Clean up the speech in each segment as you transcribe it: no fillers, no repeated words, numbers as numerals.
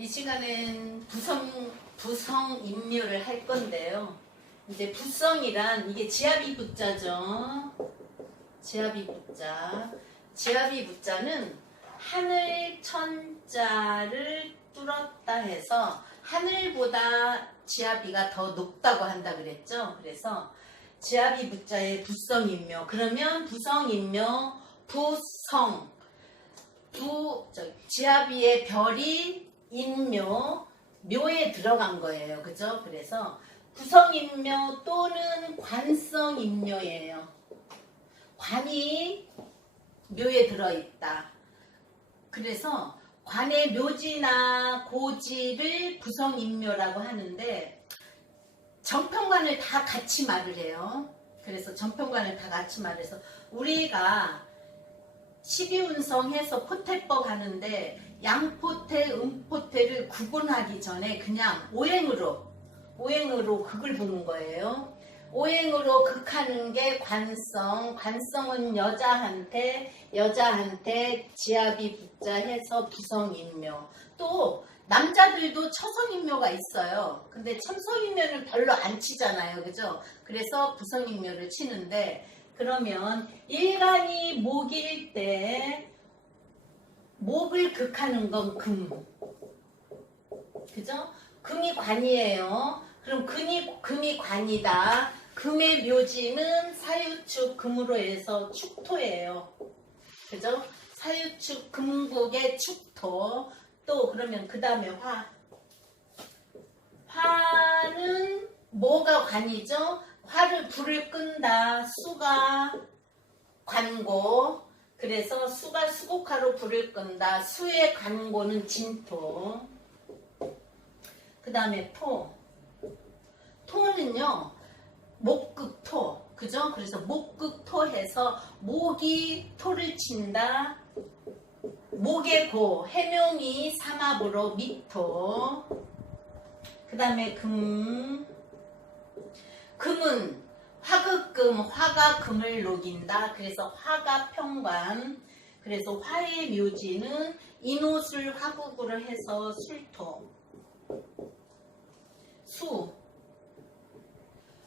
이 시간엔 부성 인묘를 할 건데요. 이제 부성이란 이게 지아비 부자죠. 지아비 부자. 지아비 부자는 하늘 천자를 뚫었다 해서 하늘보다 지아비가 더 높다고 한다 그랬죠. 그래서 지아비 부자의 부성인묘. 그러면 부성인묘 부성 지아비의 별이 인묘 묘에 들어간 거예요. 그죠? 그래서 부성인묘 또는 관성인묘예요. 관이 묘에 들어있다. 그래서 관의 묘지나 고지를 부성인묘라고 하는데 정평관을 다 같이 말을 해요. 그래서 정평관을 다 같이 말해서 우리가 12운성 해서 포태법 하는데 양포태, 음포태를 구분하기 전에 그냥 오행으로 극을 보는 거예요. 오행으로 극하는 게 관성, 관성은 여자한테 지아비 부자 해서 부성인묘. 또 남자들도 처성인묘가 있어요. 근데 첨성인묘는 별로 안 치잖아요. 그죠? 그래서 부성인묘를 치는데 그러면 일간이 목일 때 목을 극하는 건 금. 그죠? 금이 관이에요. 그럼 금이 관이다. 금의 묘지는 사유축 금으로 해서 축토예요. 그죠? 사유축 금국의 축토. 또 그러면 그 다음에 화. 화는 뭐가 관이죠? 화를 불을 끈다. 수가 관고. 그래서 수가 수국화로 불을 끈다. 수의 관고는 진토. 그 다음에 토. 토는요. 목극토. 그죠? 그래서 목극토 해서 목이 토를 친다. 목의 고. 해명이 삼합으로 미토. 그 다음에 금. 금은 화극금, 화가 금을 녹인다. 그래서 화가 평관. 그래서 화의 묘지는 인호술 화국으로 해서 술토. 수.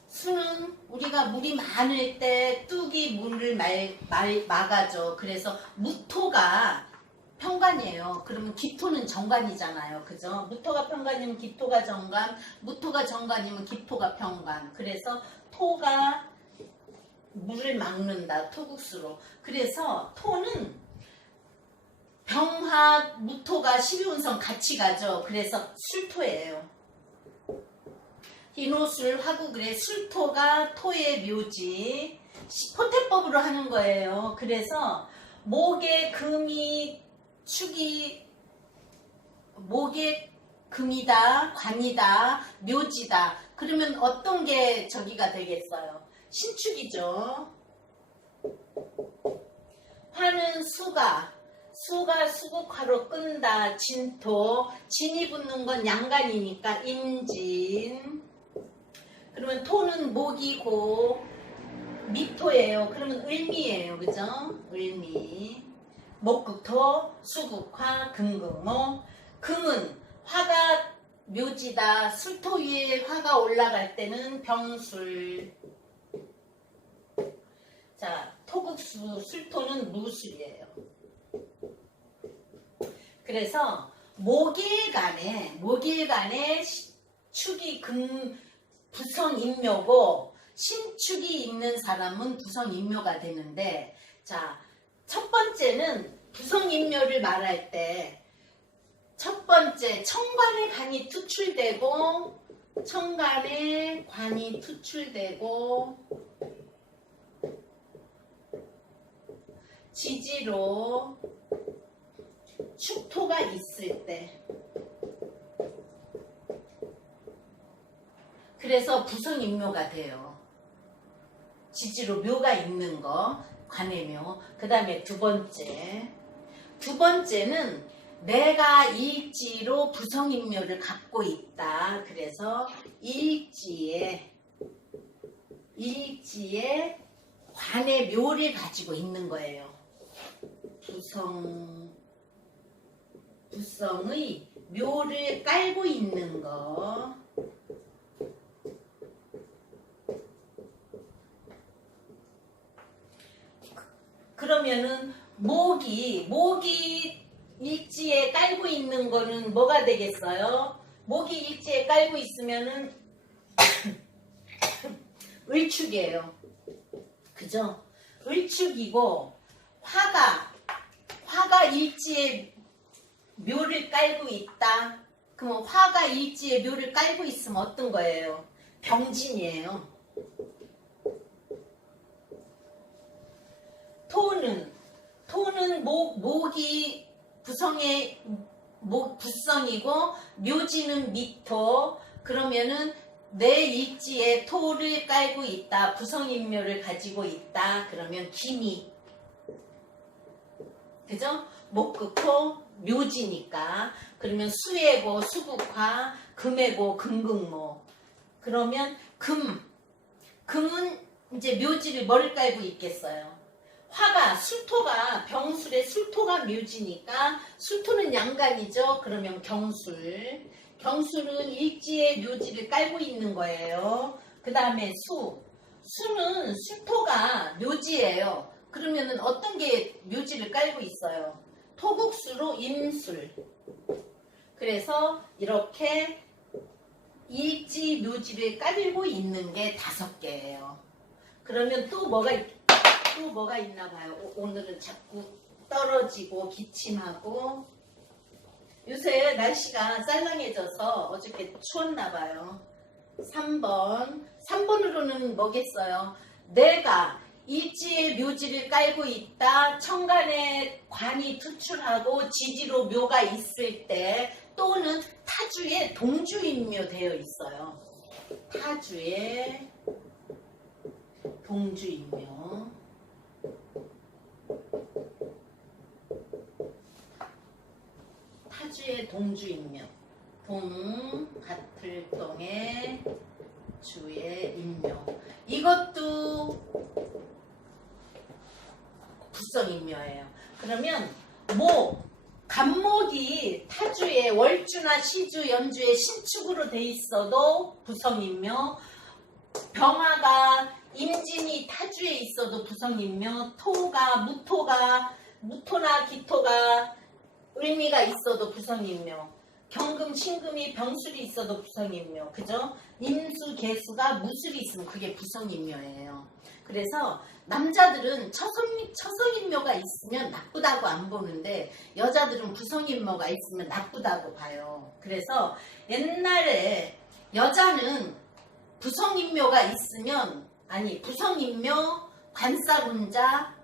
수는 우리가 물이 많을 때 뚝이 물을 막아줘. 그래서 무토가 평관이에요. 그러면 기토는 정관이잖아요. 그죠? 무토가 평관이면 기토가 정관, 무토가 정관이면 기토가 평관. 그래서 토가 물을 막는다. 토국수로. 그래서 토는 병화, 무토가 12운성 같이 가죠. 그래서 술토예요. 인호술 화국의 술토가 토의 묘지. 포태법으로 하는 거예요. 그래서 목의 금이 축이 목의 금이다, 관이다, 묘지다. 그러면 어떤 게 저기가 되겠어요? 신축이죠. 화는 수가 수국화로 끈다. 진토. 진이 붙는 건 양간이니까 인진. 그러면 토는 목이고 미토예요. 그러면 을미예요. 그죠? 을미. 목극토, 수국화, 금극목. 금은 화가 묘지다. 술토 위에 화가 올라갈 때는 병술. 자, 토국수, 술토는 무술이에요. 그래서 목일간에 축이 부성인묘고 신축이 있는 사람은 부성인묘가 되는데, 자, 첫 번째는 부성인묘를 말할 때 첫 번째 청관의 관이 투출되고 지지로 축토가 있을 때, 그래서 부성인묘가 돼요. 지지로 묘가 있는 거, 관의 묘. 그 다음에 두 번째는 내가 일지로 부성인묘를 갖고 있다. 그래서 일지에 관의 묘를 가지고 있는 거예요. 부성의 묘를 깔고 있는 거. 그러면은 모기 일지에 깔고 있는 거는 뭐가 되겠어요? 모기 일지에 깔고 있으면은 을축이에요. 그죠? 을축이고 화가 일지에 묘를 깔고 있다. 그럼 화가 일지에 묘를 깔고 있으면 어떤 거예요? 병진이에요. 토는 목이 부성의 부성이고 묘지는 미토. 그러면은 내 일지에 토를 깔고 있다. 부성인묘를 가지고 있다. 그러면 기미. 그죠? 목극토 묘지니까. 그러면 수예고 수국화, 금해고 금극모. 그러면 금은 이제 묘지를 뭐를 깔고 있겠어요? 화가 술토가 병술에 술토가 묘지니까 술토는 양간이죠. 그러면 경술은 일지에 묘지를 깔고 있는 거예요. 그 다음에 수는 술토가 묘지예요. 그러면은 어떤 게 묘지를 깔고 있어요? 토국수로 임술. 그래서 이렇게 일지 묘지를 깔고 있는 게 5개예요. 그러면 또 뭐가 있나 봐요. 오늘은 자꾸 떨어지고 기침하고. 요새 날씨가 쌀랑해져서 어저께 추웠나 봐요. 3번으로는 뭐겠어요? 내가 일지에 묘지를 깔고 있다. 천간에 관이 투출하고 지지로 묘가 있을 때, 또는 타주에 동주인묘 되어 있어요. 타주에 동주인묘. 타주의 동주인묘. 같을 동에 주의 인묘. 이것도 부성인묘예요. 그러면 간목이 타주에 월주나 시주, 연주에 신축으로 돼 있어도 부성인묘. 병화가 임진이 타주에 있어도 부성인묘. 무토나 기토가 을미가 있어도 부성인묘. 경금, 신금이 병술이 있어도 부성인묘. 그죠? 임수, 개수가 무술이 있으면 그게 부성인묘예요. 그래서 남자들은 처성인묘가 있으면 나쁘다고 안 보는데 여자들은 부성인묘가 있으면 나쁘다고 봐요. 그래서 옛날에 여자는 부성인묘가 있으면, 부성인묘, 관살운자,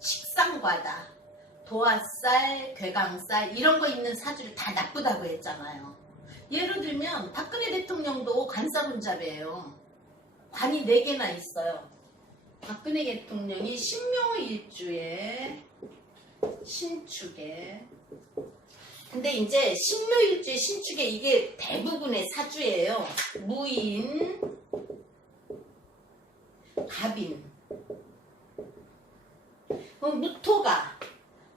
식상과다, 도화살, 괴강살 이런 거 있는 사주를 다 나쁘다고 했잖아요. 예를 들면 박근혜 대통령도 관살운자래요. 관이 4개나 있어요. 박근혜 대통령이 신묘일주에 신축에. 근데 이제 신묘일주에 신축에 이게 대부분의 사주예요. 무인, 갑인. 그럼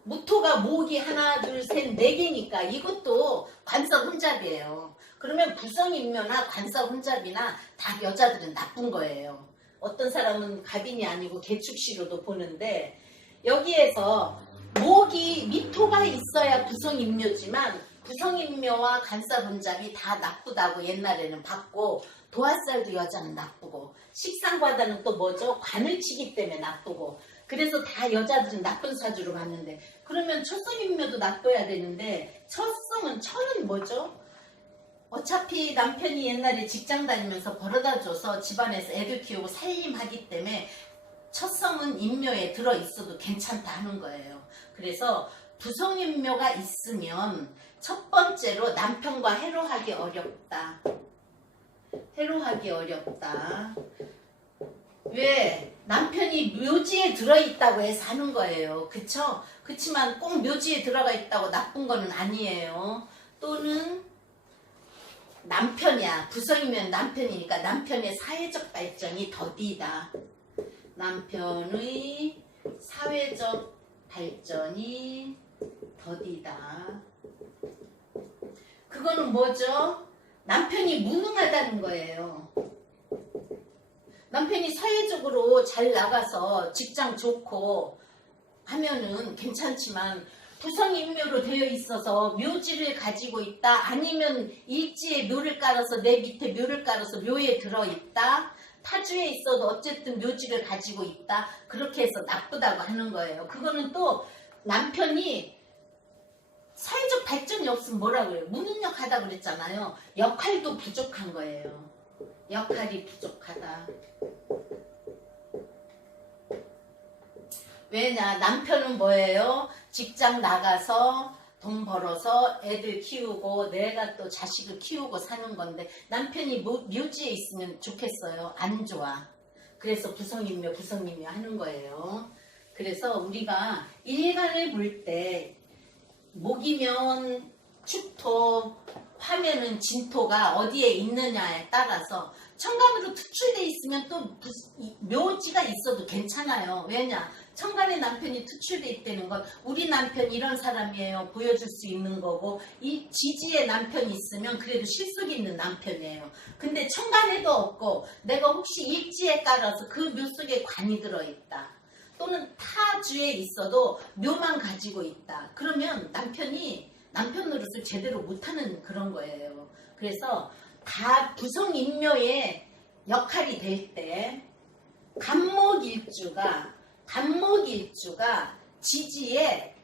무토가 목이 하나, 둘, 셋, 4개니까 이것도 관서 혼잡이에요. 그러면 부성인묘나 관서 혼잡이나 다 여자들은 나쁜 거예요. 어떤 사람은 갑인이 아니고 개축시로도 보는데, 여기에서 목이 미토가 있어야 부성인묘지만 부성인묘와 관서 혼잡이 다 나쁘다고 옛날에는 봤고, 도화살도 여자는 나쁘고, 식상과다는 또 뭐죠? 관을 치기 때문에 나쁘고. 그래서 다 여자들은 나쁜 사주로 봤는데, 그러면 첫성인묘도 나빠야 되는데, 천은 뭐죠? 어차피 남편이 옛날에 직장 다니면서 벌어다줘서 집안에서 애들 키우고 살림하기 때문에 첫성은 인묘에 들어있어도 괜찮다 하는 거예요. 그래서 부성인묘가 있으면 첫 번째로 남편과 해로하기 어렵다. 왜? 남편이 묘지에 들어있다고 해서 하는 거예요. 그쵸? 그치만 꼭 묘지에 들어가 있다고 나쁜 거는 아니에요. 또는 남편이야. 부성이면 남편이니까 남편의 사회적 발전이 더디다. 남편의 사회적 발전이 더디다. 그거는 뭐죠? 남편이 무능하다는 거예요. 남편이 사회적으로 잘 나가서 직장 좋고 하면은 괜찮지만 부성인묘로 되어 있어서 묘지를 가지고 있다, 아니면 일지에 묘를 깔아서 내 밑에 묘를 깔아서 묘에 들어있다, 타주에 있어도 어쨌든 묘지를 가지고 있다, 그렇게 해서 나쁘다고 하는 거예요. 그거는 또 남편이 사회적 발전이 없으면 뭐라고 그래요? 무능력하다고 그랬잖아요. 역할도 부족한 거예요. 역할이 부족하다. 왜냐? 남편은 뭐예요? 직장 나가서 돈 벌어서 애들 키우고 내가 또 자식을 키우고 사는 건데 남편이 묘지에 있으면 좋겠어요? 안 좋아. 그래서 부성인묘 하는 거예요. 그래서 우리가 일간을 볼 때 목이면 축토, 화면은 진토가 어디에 있느냐에 따라서 천간으로 투출돼 있으면 또 묘지가 있어도 괜찮아요. 왜냐? 천간에 남편이 투출돼 있다는 건 우리 남편 이런 사람이에요 보여줄 수 있는 거고, 이 지지에 남편이 있으면 그래도 실속 있는 남편이에요. 근데 천간에도 없고 내가 혹시 일지에 깔아서 그 묘 속에 관이 들어있다, 또는 타주에 있어도 묘만 가지고 있다, 그러면 남편이 남편 노릇을 제대로 못하는 그런 거예요. 그래서 다 부성인묘의 역할이 될 때 간목일주가 지지에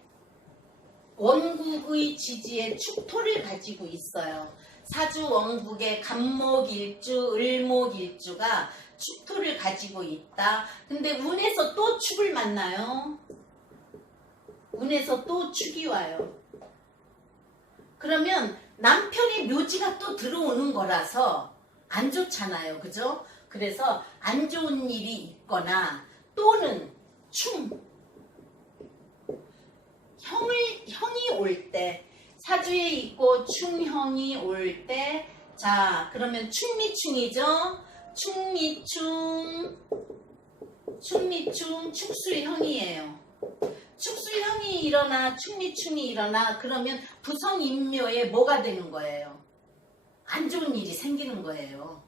원국의 지지에 축토를 가지고 있어요. 사주 원국의 간목일주, 을목일주가 축토를 가지고 있다. 근데 운에서 또 축을 만나요. 운에서 또 축이 와요. 그러면 남편의 묘지가 또 들어오는 거라서 안 좋잖아요. 그죠? 그래서 안 좋은 일이 있거나 또는 형이 올 때, 사주에 있고 충형이 올 때, 자 그러면 충미충이죠. 충미충 축술형이에요. 축술형이 일어나 충미충이 일어나 그러면 부성인묘에 뭐가 되는 거예요? 안 좋은 일이 생기는 거예요.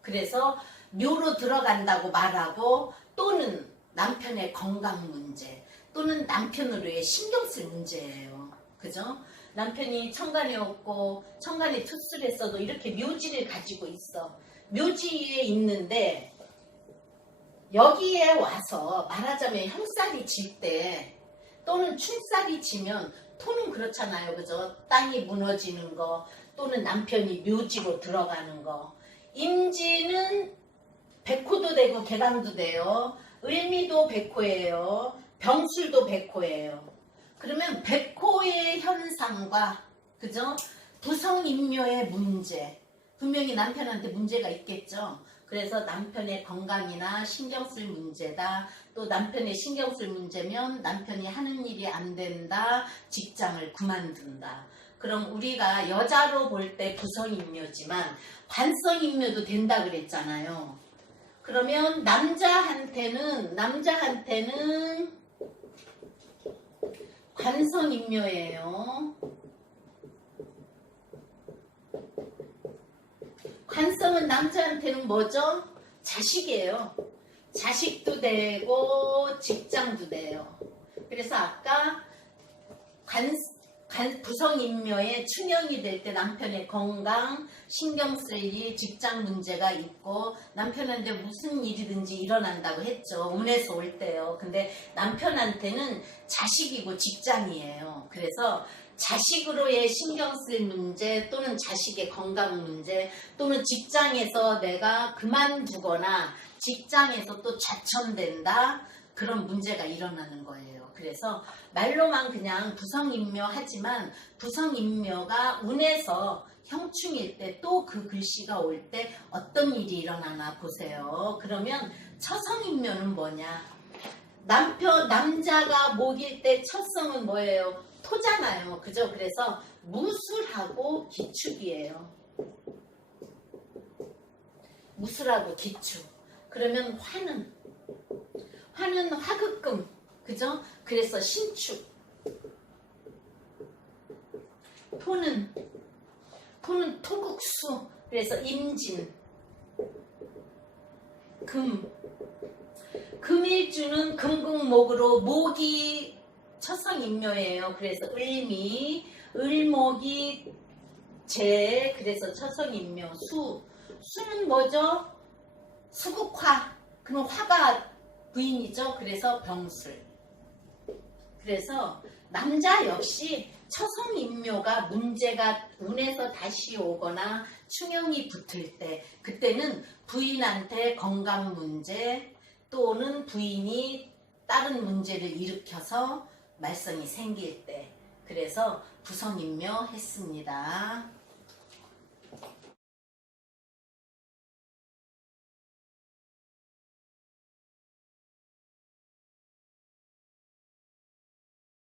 그래서 묘로 들어간다고 말하고, 또는 남편의 건강 문제, 또는 남편으로의 신경 쓸 문제예요. 그죠? 남편이 천간에 없고 천간에 투술했어도 이렇게 묘지를 가지고 있어. 묘지에 있는데 여기에 와서 말하자면 형살이 질 때, 또는 충살이 지면 토는 그렇잖아요. 그죠? 땅이 무너지는 거, 또는 남편이 묘지로 들어가는 거. 임지는 백호도 되고 개강도 돼요. 을미도 백호예요. 병술도 백호예요. 그러면 백호의 현상과, 그죠? 부성인묘의 문제, 분명히 남편한테 문제가 있겠죠. 그래서 남편의 건강이나 신경 쓸 문제다. 또 남편의 신경 쓸 문제면 남편이 하는 일이 안 된다. 직장을 그만둔다. 그럼 우리가 여자로 볼 때 부성인묘지만 관성인묘도 된다 그랬잖아요. 그러면 남자한테는 관성인묘예요. 관성은 남자한테는 뭐죠? 자식이에요. 자식도 되고 직장도 돼요. 그래서 아까 부성인묘에 충형이 될 때 남편의 건강, 신경 쓸 일, 직장 문제가 있고 남편한테 무슨 일이든지 일어난다고 했죠. 운에서 올 때요. 근데 남편한테는 자식이고 직장이에요. 그래서 자식으로의 신경 쓸 문제, 또는 자식의 건강 문제, 또는 직장에서 내가 그만두거나 직장에서 또 좌천된다, 그런 문제가 일어나는 거예요. 그래서 말로만 그냥 부성인묘 하지만 부성인묘가 운에서 형충일 때 또 그 글씨가 올 때 어떤 일이 일어나나 보세요. 그러면 처성인묘는 뭐냐? 남자가 목일 때 첫성은 뭐예요? 토잖아요. 그죠? 그래서 무술하고 기축이에요. 무술하고 기축. 그러면 화는 화극금. 그죠? 그래서 신축. 토는 토는 토국수. 그래서 임진. 금일주는 금국목으로 목이 처성인묘예요. 그래서 을미, 을목이 재. 그래서 처성인묘. 수는 뭐죠? 수국화. 그럼 화가 부인이죠. 그래서 병술. 그래서 남자 역시 처성인묘가 문제가 운에서 다시 오거나 충형이 붙을 때, 그때는 부인한테 건강 문제 또는 부인이 다른 문제를 일으켜서 말썽이 생길 때, 그래서 부성인묘 했습니다.